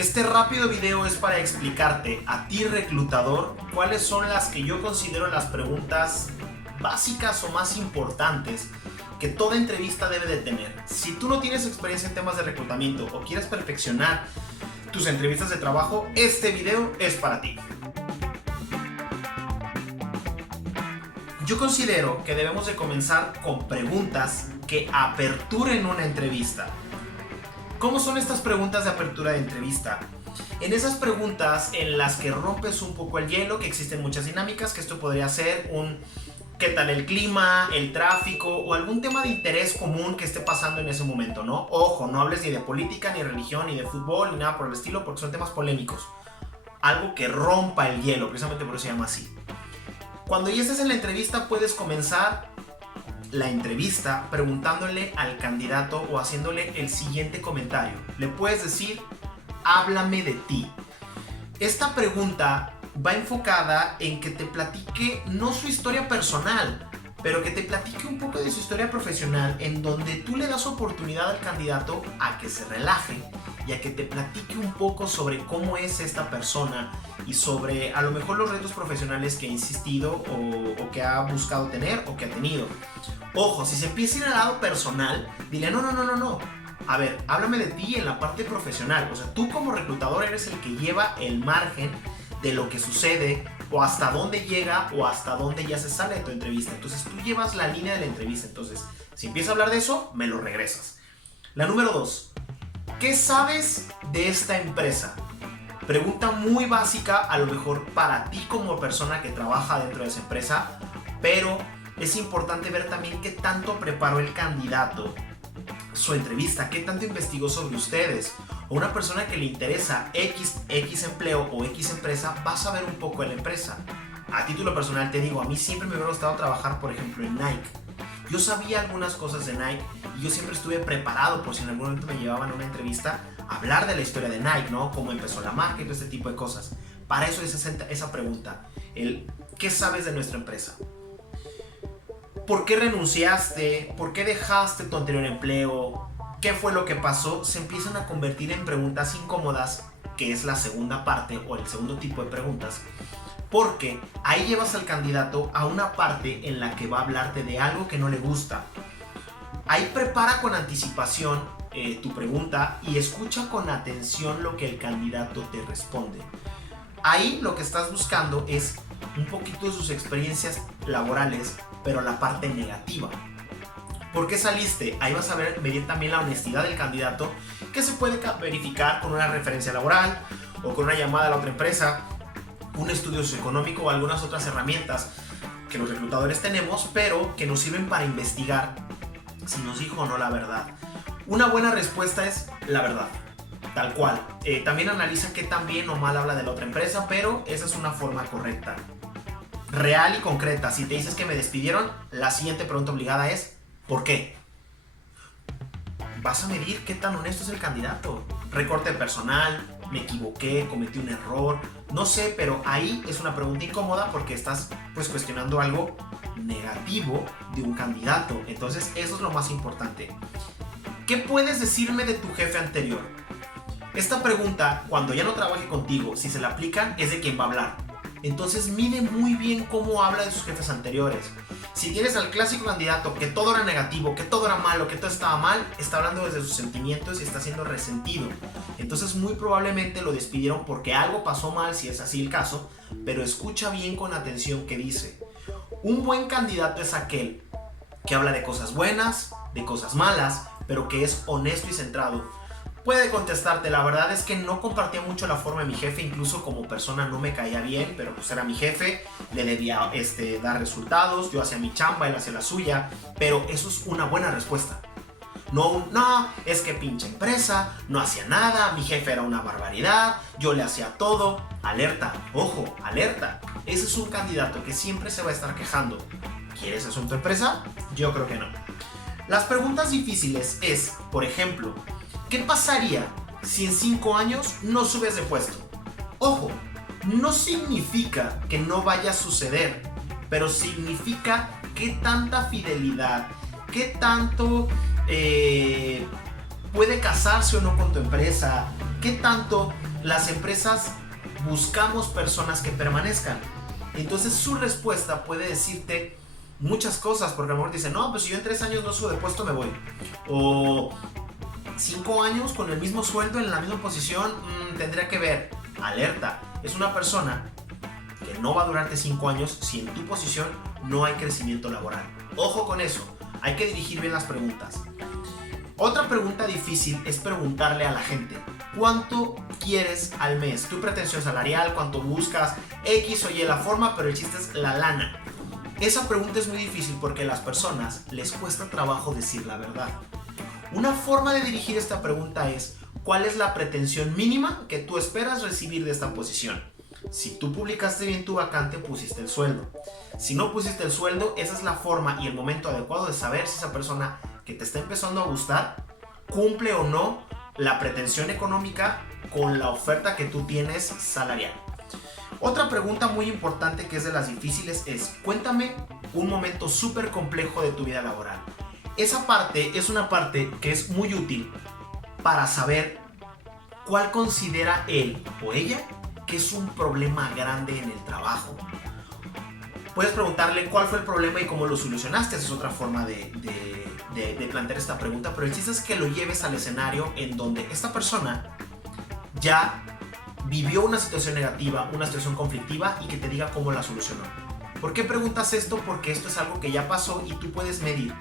Este rápido video es para explicarte a ti, reclutador, cuáles son las que yo considero las preguntas básicas o más importantes que toda entrevista debe de tener. Si tú no tienes experiencia en temas de reclutamiento o quieres perfeccionar tus entrevistas de trabajo, este video es para ti. Yo considero que debemos de comenzar con preguntas que aperturen una entrevista. ¿Cómo son estas preguntas de apertura de entrevista? En esas preguntas en las que rompes un poco el hielo, que existen muchas dinámicas, que esto podría ser un ¿qué tal el clima, el tráfico o algún tema de interés común que esté pasando en ese momento, ¿no? Ojo, no hables ni de política, ni religión, ni de fútbol, ni nada por el estilo, porque son temas polémicos. Algo que rompa el hielo, precisamente por eso se llama así. Cuando ya estés en la entrevista, puedes comenzar la entrevista preguntándole al candidato o haciéndole el siguiente comentario. Le puedes decir, háblame de ti. Esta pregunta va enfocada en que te platique no su historia personal, pero que te platique un poco de su historia profesional, en donde tú le das oportunidad al candidato a que se relaje y a que te platique un poco sobre cómo es esta persona y sobre a lo mejor los retos profesionales que ha insistido o que ha buscado tener o que ha tenido. Ojo, si se empieza a ir al lado personal, dile no. A ver, háblame de ti en la parte profesional. O sea, tú como reclutador eres el que lleva el margen de lo que sucede o hasta dónde llega o hasta dónde ya se sale de tu entrevista. Entonces tú llevas la línea de la entrevista. Entonces, si empiezas a hablar de eso, me lo regresas. La número 2. ¿Qué sabes de esta empresa? Pregunta muy básica, a lo mejor para ti como persona que trabaja dentro de esa empresa, pero es importante ver también qué tanto preparó el candidato su entrevista, qué tanto investigó sobre ustedes. O una persona que le interesa X empleo o X empresa va a saber un poco de la empresa. A título personal te digo, a mí siempre me hubiera gustado trabajar, por ejemplo, en Nike. Yo sabía algunas cosas de Nike y yo siempre estuve preparado por si en algún momento me llevaban a una entrevista a hablar de la historia de Nike, ¿no? Cómo empezó la marca y todo este tipo de cosas. Para eso es esa pregunta, el ¿qué sabes de nuestra empresa? ¿Por qué renunciaste? ¿Por qué dejaste tu anterior empleo? ¿Qué fue lo que pasó? Se empiezan a convertir en preguntas incómodas, que es la segunda parte o el segundo tipo de preguntas, porque ahí llevas al candidato a una parte en la que va a hablarte de algo que no le gusta. Ahí prepara con anticipación tu pregunta y escucha con atención lo que el candidato te responde. Ahí lo que estás buscando es un poquito de sus experiencias laborales, pero la parte negativa. ¿Por qué saliste? Ahí vas a medir también la honestidad del candidato, que se puede verificar con una referencia laboral o con una llamada a la otra empresa, un estudio socioeconómico o algunas otras herramientas que los reclutadores tenemos, pero que nos sirven para investigar si nos dijo o no la verdad. Una buena respuesta es la verdad, tal cual. También analiza qué tan bien o mal habla de la otra empresa, pero esa es una forma correcta. Real y concreta. Si te dices que me despidieron, la siguiente pregunta obligada es ¿por qué? Vas a medir qué tan honesto es el candidato. Recorte personal, me equivoqué, cometí un error, no sé, pero ahí es una pregunta incómoda porque estás pues cuestionando algo negativo de un candidato. Entonces eso es lo más importante. ¿Qué puedes decirme de tu jefe anterior? Esta pregunta, cuando ya no trabaje contigo, si se la aplican, es de quien va a hablar. Entonces mide muy bien cómo habla de sus jefes anteriores. Si tienes al clásico candidato que todo era negativo, que todo era malo, que todo estaba mal, está hablando desde sus sentimientos y está siendo resentido. Entonces muy probablemente lo despidieron porque algo pasó mal, si es así el caso, pero escucha bien con atención qué dice. Un buen candidato es aquel que habla de cosas buenas, de cosas malas, pero que es honesto y centrado. Puede contestarte, la verdad es que no compartía mucho la forma de mi jefe, incluso como persona no me caía bien, pero pues era mi jefe, le debía dar resultados, yo hacía mi chamba, él hacía la suya, pero eso es una buena respuesta. No, es que pinche empresa, no hacía nada, mi jefe era una barbaridad, yo le hacía todo. Alerta, ojo, alerta. Ese es un candidato que siempre se va a estar quejando. ¿Quieres eso en tu empresa? Yo creo que no. Las preguntas difíciles es, por ejemplo, ¿qué pasaría si en 5 años no subes de puesto? Ojo, no significa que no vaya a suceder, pero significa qué tanta fidelidad, qué tanto puede casarse o no con tu empresa, qué tanto las empresas buscamos personas que permanezcan. Entonces su respuesta puede decirte muchas cosas, porque a lo mejor dice, no, pues si yo en 3 años no subo de puesto me voy. O 5 años con el mismo sueldo en la misma posición, tendría que ver. Alerta, es una persona que no va a durarte 5 años si en tu posición no hay crecimiento laboral. Ojo con eso, hay que dirigir bien las preguntas. Otra pregunta difícil es preguntarle a la gente, ¿cuánto quieres al mes? Tu pretensión salarial, cuánto buscas, X o Y la forma, pero el chiste es la lana. Esa pregunta es muy difícil porque a las personas les cuesta trabajo decir la verdad. Una forma de dirigir esta pregunta es, ¿cuál es la pretensión mínima que tú esperas recibir de esta posición? Si tú publicaste bien tu vacante, pusiste el sueldo. Si no pusiste el sueldo, esa es la forma y el momento adecuado de saber si esa persona que te está empezando a gustar cumple o no la pretensión económica con la oferta que tú tienes salarial. Otra pregunta muy importante que es de las difíciles es, cuéntame un momento súper complejo de tu vida laboral. Esa parte es una parte que es muy útil para saber cuál considera él o ella que es un problema grande en el trabajo. Puedes preguntarle cuál fue el problema y cómo lo solucionaste. Esa es otra forma de plantear esta pregunta, pero el chiste es que lo lleves al escenario en donde esta persona ya vivió una situación negativa, una situación conflictiva y que te diga cómo la solucionó. ¿Por qué preguntas esto? Porque esto es algo que ya pasó y tú puedes medir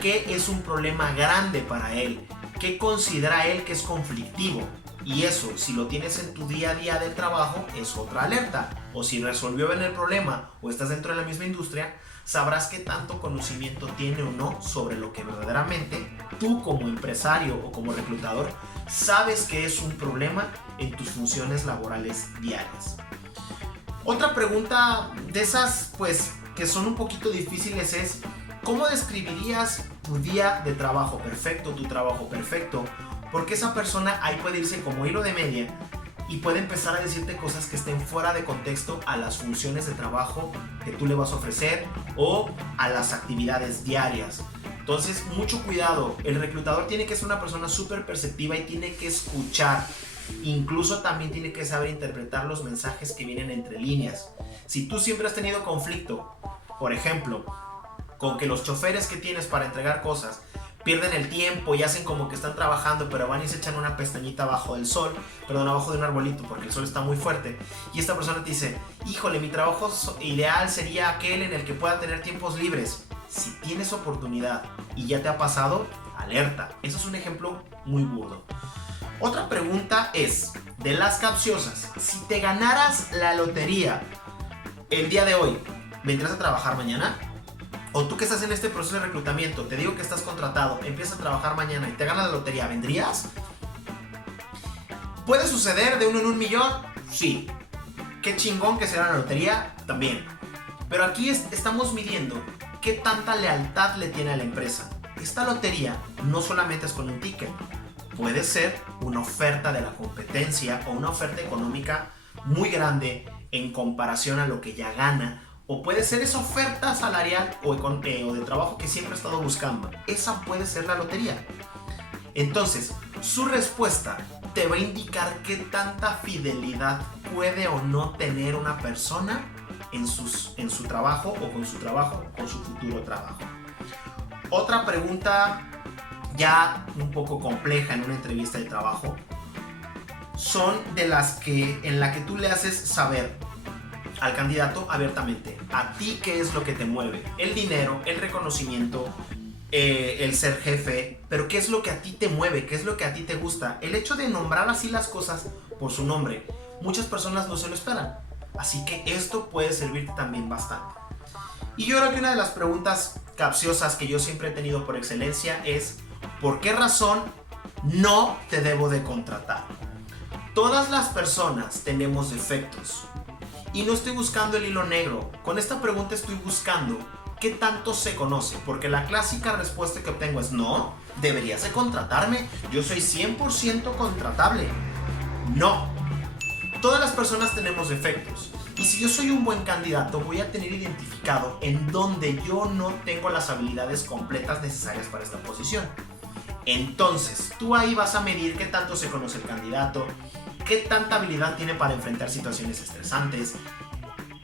qué es un problema grande para él, qué considera él que es conflictivo. Y eso, si lo tienes en tu día a día del trabajo, es otra alerta. O si resolvió bien el problema o estás dentro de la misma industria, sabrás qué tanto conocimiento tiene o no sobre lo que verdaderamente tú como empresario o como reclutador sabes que es un problema en tus funciones laborales diarias. Otra pregunta de esas, pues, que son un poquito difíciles es, ¿cómo describirías tu día de trabajo perfecto, tu trabajo perfecto? Porque esa persona ahí puede irse como hilo de media y puede empezar a decirte cosas que estén fuera de contexto a las funciones de trabajo que tú le vas a ofrecer o a las actividades diarias. Entonces, mucho cuidado. El reclutador tiene que ser una persona súper perceptiva y tiene que escuchar. Incluso también tiene que saber interpretar los mensajes que vienen entre líneas. Si tú siempre has tenido conflicto, por ejemplo, con que los choferes que tienes para entregar cosas pierden el tiempo y hacen como que están trabajando, pero van y se echan una pestañita abajo del sol, abajo de un arbolito porque el sol está muy fuerte, y esta persona te dice, híjole, mi trabajo ideal sería aquel en el que pueda tener tiempos libres. Si tienes oportunidad y ya te ha pasado, alerta. Eso es un ejemplo muy burdo. Otra pregunta es, de las capciosas, si te ganaras la lotería el día de hoy, ¿vendrías a trabajar mañana? O tú que estás en este proceso de reclutamiento, te digo que estás contratado, empiezas a trabajar mañana y te ganas la lotería, ¿vendrías? ¿Puede suceder de 1 en 1.000.000? Sí. ¿Qué chingón que será la lotería? También. Pero aquí estamos midiendo qué tanta lealtad le tiene a la empresa. Esta lotería no solamente es con un ticket, puede ser una oferta de la competencia o una oferta económica muy grande en comparación a lo que ya gana. O puede ser esa oferta salarial o de trabajo que siempre ha estado buscando. Esa puede ser la lotería. Entonces, su respuesta te va a indicar qué tanta fidelidad puede o no tener una persona en su trabajo o con su futuro trabajo. Otra pregunta ya un poco compleja en una entrevista de trabajo son de las que en la que tú le haces saber al candidato abiertamente a ti qué es lo que te mueve, el dinero, el reconocimiento, el ser jefe, pero qué es lo que a ti te mueve, qué es lo que a ti te gusta. El hecho de nombrar así las cosas por su nombre, muchas personas no se lo esperan, así que esto puede servirte también bastante. Y yo creo que una de las preguntas capciosas que yo siempre he tenido por excelencia es, ¿por qué razón no te debo de contratar? Todas las personas tenemos defectos. Y no estoy buscando el hilo negro. Con esta pregunta estoy buscando qué tanto se conoce. Porque la clásica respuesta que obtengo es no, deberías de contratarme. Yo soy 100% contratable. No. Todas las personas tenemos defectos. Y si yo soy un buen candidato, voy a tener identificado en donde yo no tengo las habilidades completas necesarias para esta posición. Entonces, tú ahí vas a medir qué tanto se conoce el candidato, qué tanta habilidad tiene para enfrentar situaciones estresantes,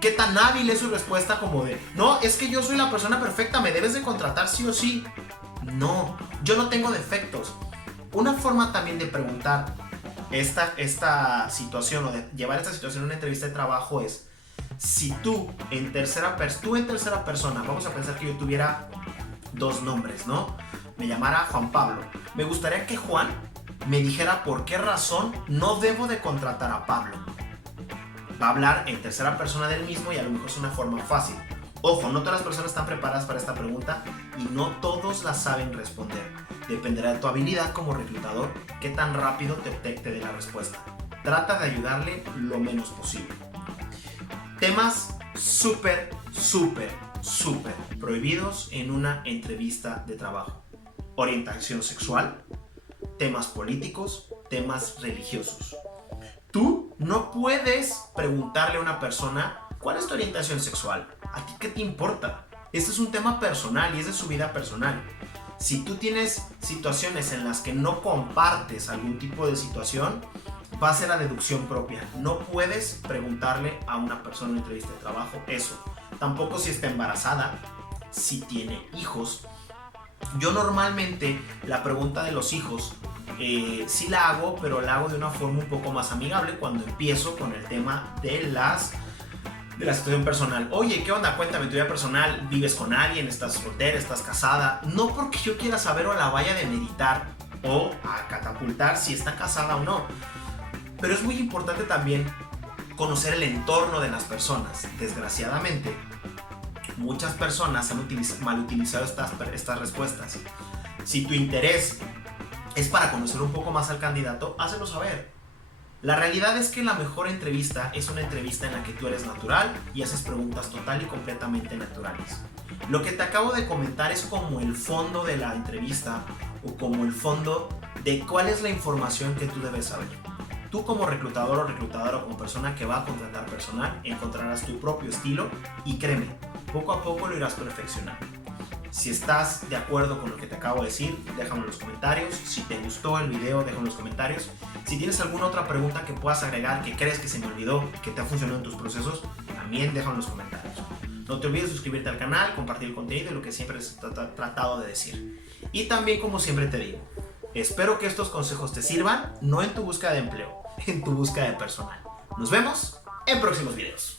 qué tan hábil es su respuesta como de, no, es que yo soy la persona perfecta, me debes de contratar sí o sí. No, yo no tengo defectos. Una forma también de preguntar esta situación o de llevar esta situación a una entrevista de trabajo es, si tú en tercera persona, vamos a pensar que yo tuviera dos nombres, ¿no? Me llamara Juan Pablo. Me gustaría que Juan me dijera por qué razón no debo de contratar a Pablo. Va a hablar en tercera persona del mismo y a lo mejor es una forma fácil. Ojo, no todas las personas están preparadas para esta pregunta y no todos la saben responder. Dependerá de tu habilidad como reclutador, qué tan rápido te dé la respuesta. Trata de ayudarle lo menos posible. Temas súper prohibidos en una entrevista de trabajo: orientación sexual, temas políticos, temas religiosos. Tú no puedes preguntarle a una persona cuál es tu orientación sexual. ¿A ti qué te importa? Este es un tema personal y es de su vida personal. Si tú tienes situaciones en las que no compartes algún tipo de situación, va a ser la deducción propia. No puedes preguntarle a una persona en una entrevista de trabajo eso. Tampoco si está embarazada, si tiene hijos. Yo normalmente la pregunta de los hijos sí la hago, pero la hago de una forma un poco más amigable cuando empiezo con el tema de la situación personal. Oye, ¿qué onda? Cuéntame tu vida personal. ¿Vives con alguien? ¿Estás soltera? ¿Estás casada? No porque yo quiera saber o la vaya de meditar o a catapultar si está casada o no. Pero es muy importante también conocer el entorno de las personas. Desgraciadamente, muchas personas han mal utilizado estas respuestas. Si tu interés es para conocer un poco más al candidato, hácelo saber. La realidad es que la mejor entrevista es una entrevista en la que tú eres natural y haces preguntas total y completamente naturales. Lo que te acabo de comentar es como el fondo de la entrevista o como el fondo de cuál es la información que tú debes saber. Tú como reclutador o reclutadora o como persona que va a contratar personal encontrarás tu propio estilo y créeme, poco a poco lo irás perfeccionando. Si estás de acuerdo con lo que te acabo de decir, déjame en los comentarios. Si te gustó el video, déjame en los comentarios. Si tienes alguna otra pregunta que puedas agregar, que crees que se me olvidó, que te ha funcionado en tus procesos, también déjame en los comentarios. No te olvides de suscribirte al canal, compartir el contenido y lo que siempre he tratado de decir. Y también, como siempre te digo, espero que estos consejos te sirvan, no en tu búsqueda de empleo, en tu búsqueda de personal. Nos vemos en próximos videos.